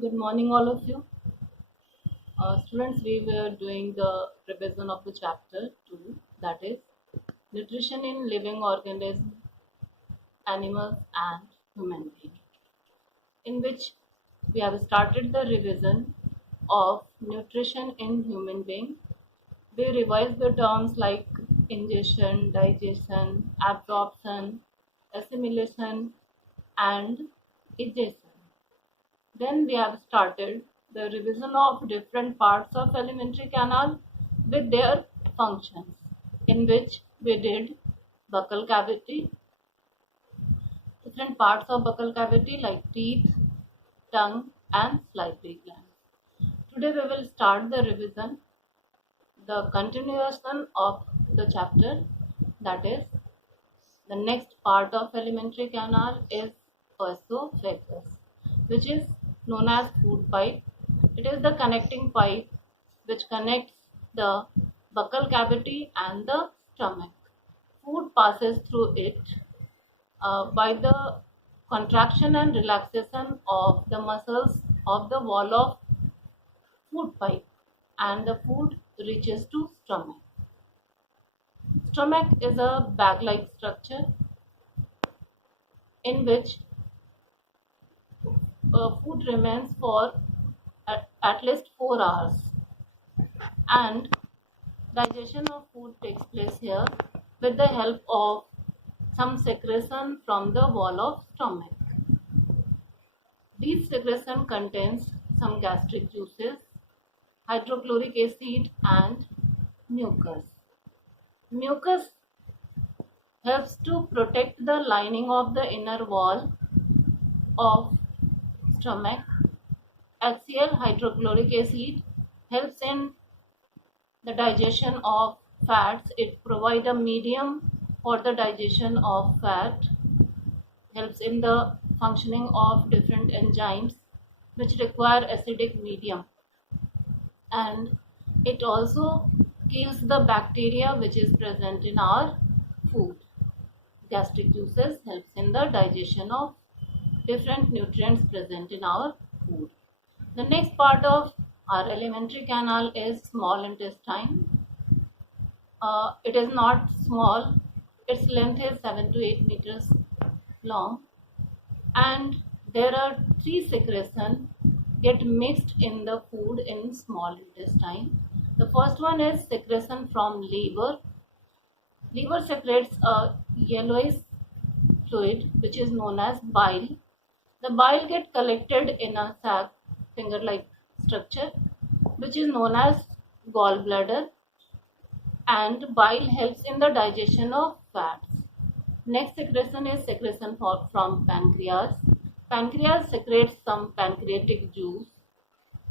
Good morning, all of you. Students, we were doing the revision of the chapter 2, that is nutrition in living organisms, animals, and human beings, in which we have started the revision of nutrition in human being. We revised the terms like ingestion, digestion, absorption, assimilation, and egestion. Then we have started the revision of different parts of alimentary canal with their functions, in which we did buccal cavity, different parts of buccal cavity like teeth, tongue, and salivary glands. Today we will start the revision, the continuation of the chapter, that is, the next part of alimentary canal is esophagus, which is known as food pipe. It is the connecting pipe which connects the buccal cavity and the stomach. Food passes through it by the contraction and relaxation of the muscles of the wall of food pipe, and the food reaches to stomach. Stomach is a bag-like structure in which food remains for at least 4 hours, and digestion of food takes place here with the help of some secretion from the wall of stomach. These secretion contains some gastric juices, hydrochloric acid, and mucus. Mucus helps to protect the lining of the inner wall of stomach. HCl, hydrochloric acid, helps in the digestion of fats. It provides a medium for the digestion of fat, helps in the functioning of different enzymes which require acidic medium, and it also kills the bacteria which is present in our food. Gastric juices helps in the digestion of different nutrients present in our food. The next part of our alimentary canal is small intestine. It is not small, its length is 7 to 8 meters long, and there are three secretions get mixed in the food in small intestine. The first one is secretion from liver. Liver secretes a yellowish fluid which is known as bile. The bile get collected in a sac, finger-like structure, which is known as gallbladder, and bile helps in the digestion of fats. Next secretion is secretion from pancreas. Pancreas secretes some pancreatic juice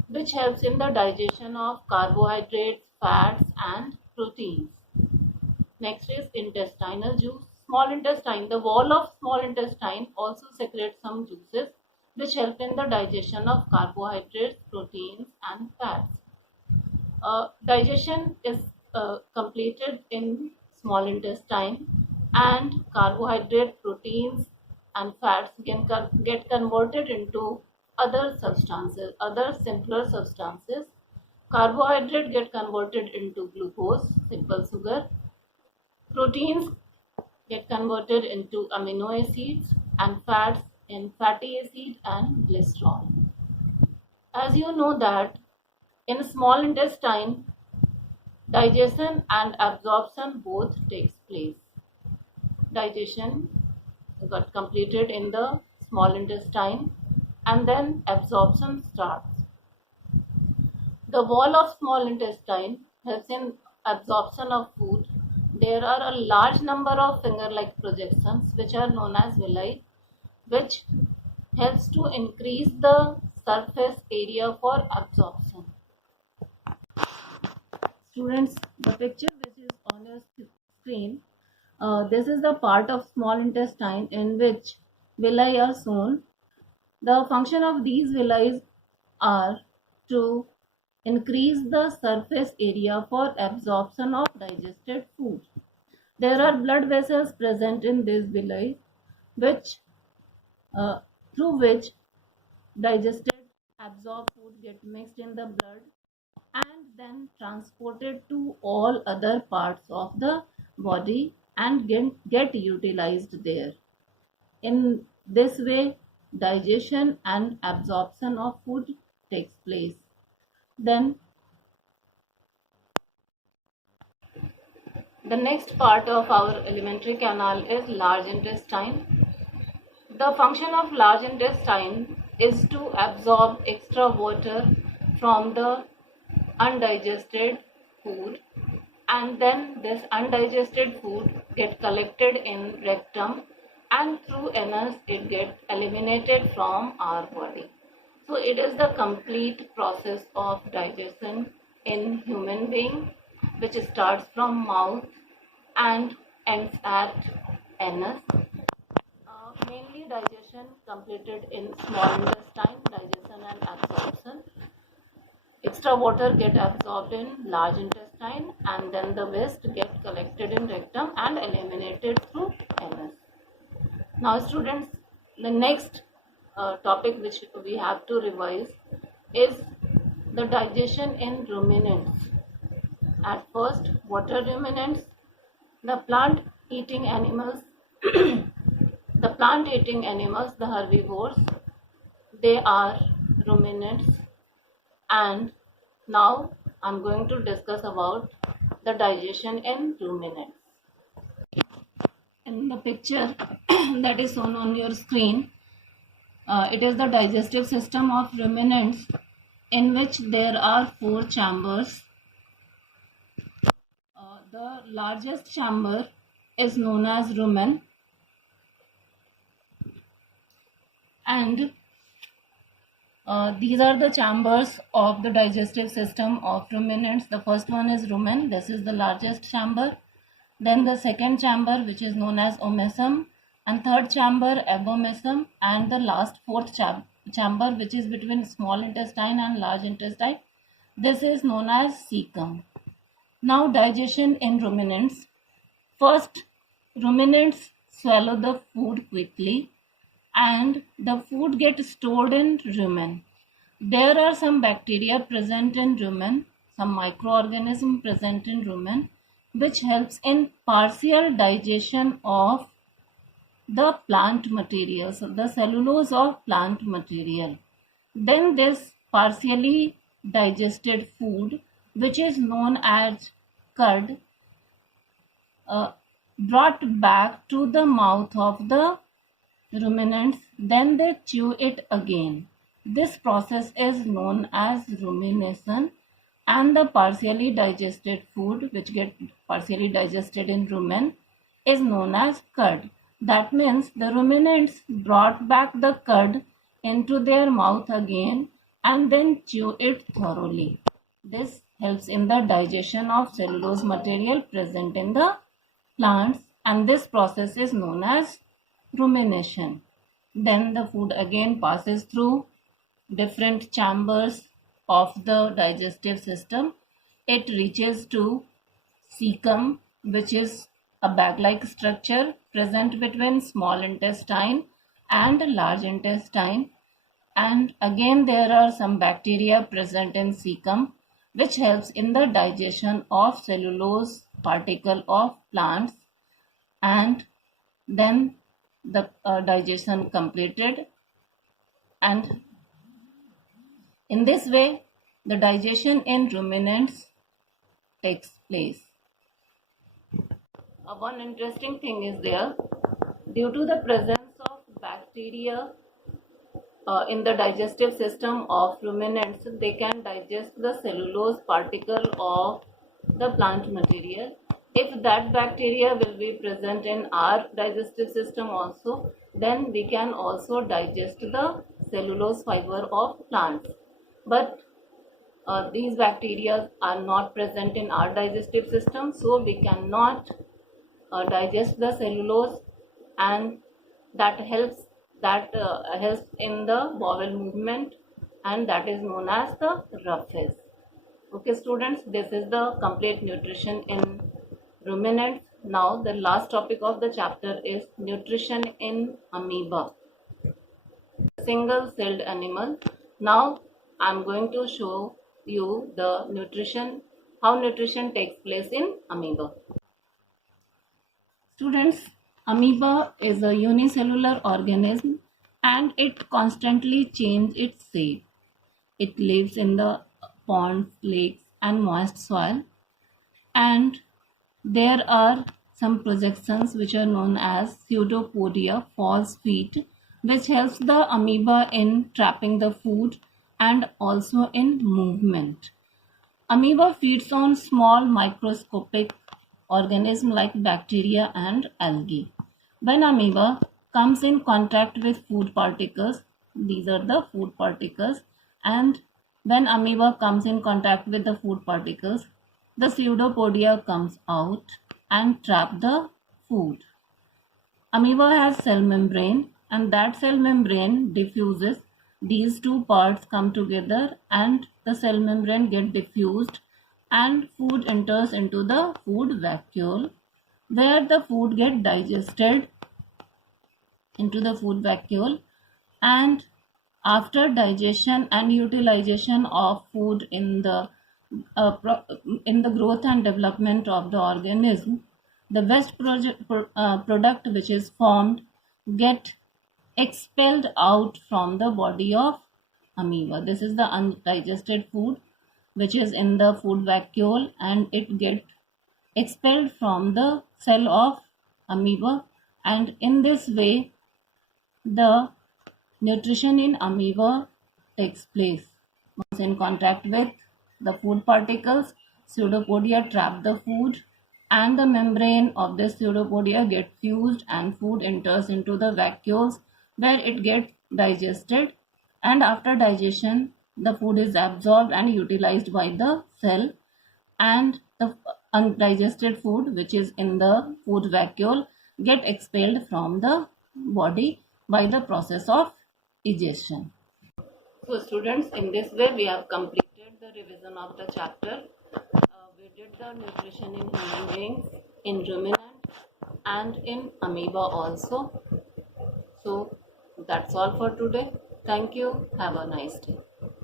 which helps in the digestion of carbohydrates, fats, and proteins. Next is intestinal juice. Small intestine, the wall of small intestine also secretes some juices which help in the digestion of carbohydrates, proteins, and fats. Digestion is completed in small intestine, and carbohydrate, proteins, and fats can get converted into other substances, other simpler substances. Carbohydrate get converted into glucose, simple sugar. Proteins get converted into amino acids, and fats in fatty acid and glycerol. As you know that in small intestine, digestion and absorption both takes place. Digestion got completed in the small intestine, and then absorption starts. The wall of small intestine helps in absorption of food. There are a large number of finger-like projections which are known as villi, which helps to increase the surface area for absorption. Students, the picture which is on your screen, this is the part of small intestine in which villi are shown. The function of these villi are to increase the surface area for absorption of digested food. There are blood vessels present in these villi, which through which digested absorb food, get mixed in the blood, and then transported to all other parts of the body and get utilized there. In this way, digestion and absorption of food takes place. Then the next part of our alimentary canal is large intestine. The function of large intestine is to absorb extra water from the undigested food, and then this undigested food get collected in rectum, and through anus it get eliminated from our body. So it is the complete process of digestion in human being, which starts from mouth and ends at anus. Mainly digestion completed in small intestine, digestion and absorption. Extra water get absorbed in large intestine, and then the waste get collected in rectum and eliminated through anus. Now students, the next topic which we have to revise is the digestion in ruminants. At first, what are ruminants? The plant eating animals, the herbivores, they are ruminants. And now I'm going to discuss about the digestion in ruminants. In the picture that is shown on your screen, it is the digestive system of ruminants, in which there are 4 chambers. The largest chamber is known as rumen, and these are the chambers of the digestive system of ruminants. The first one is rumen. This is the largest chamber. Then the second chamber, which is known as omasum, and third chamber abomasum, and the last fourth chamber, which is between small intestine and large intestine. This is known as cecum. Now digestion in ruminants. First, ruminants swallow the food quickly, and the food gets stored in rumen. There are some bacteria present in rumen, some microorganisms present in rumen, which helps in partial digestion of the plant material, so the cellulose of plant material. Then this partially digested food, which is known as curd, brought back to the mouth of the ruminants, then they chew it again. This process is known as rumination, and the partially digested food, which get partially digested in rumen, is known as curd. That means the ruminants brought back the curd into their mouth again and then chew it thoroughly. This helps in the digestion of cellulose material present in the plants, and this process is known as rumination. Then the food again passes through different chambers of the digestive system. It reaches to cecum, which is a bag-like structure present between small intestine and large intestine. And again there are some bacteria present in cecum, which helps in the digestion of cellulose particle of plants, and then the digestion completed, and in this way the digestion in ruminants takes place. One interesting thing is there, due to the presence of bacteria in the digestive system of ruminants, they can digest the cellulose particle of the plant material. If that bacteria will be present in our digestive system also, then we can also digest the cellulose fiber of plants. But these bacteria are not present in our digestive system, so we cannot digest the cellulose, and that helps in the bowel movement, and that is known as the roughage. Okay students, this is the complete nutrition in ruminants. Now the last topic of the chapter is nutrition in amoeba, single celled animal. Now I'm going to show you the nutrition, how nutrition takes place in amoeba. Students, amoeba is a unicellular organism and it constantly changes its shape. It lives in the ponds, lakes and moist soil, and there are some projections which are known as pseudopodia, false feet, which helps the amoeba in trapping the food and also in movement. Amoeba feeds on small microscopic organisms like bacteria and algae. When amoeba comes in contact with food particles, these are the food particles, and when amoeba comes in contact with the food particles, the pseudopodia comes out and trap the food. Amoeba has cell membrane and that cell membrane diffuses. These two parts come together and the cell membrane get diffused and food enters into the food vacuole where the food get digested into the food vacuole, and after digestion and utilization of food in the in the growth and development of the organism, the product which is formed get expelled out from the body of amoeba. This is the undigested food which is in the food vacuole and it get expelled from the cell of amoeba, and in this way the nutrition in amoeba takes place. Once in contact with the food particles, pseudopodia trap the food and the membrane of the pseudopodia get fused and food enters into the vacuoles where it gets digested, and after digestion the food is absorbed and utilized by the cell, and the undigested food which is in the food vacuole get expelled from the body by the process of digestion. So students, in this way we have completed the revision of the chapter. We did the nutrition in human beings, in ruminant and in amoeba also. So that's all for today. Thank you. Have a nice day.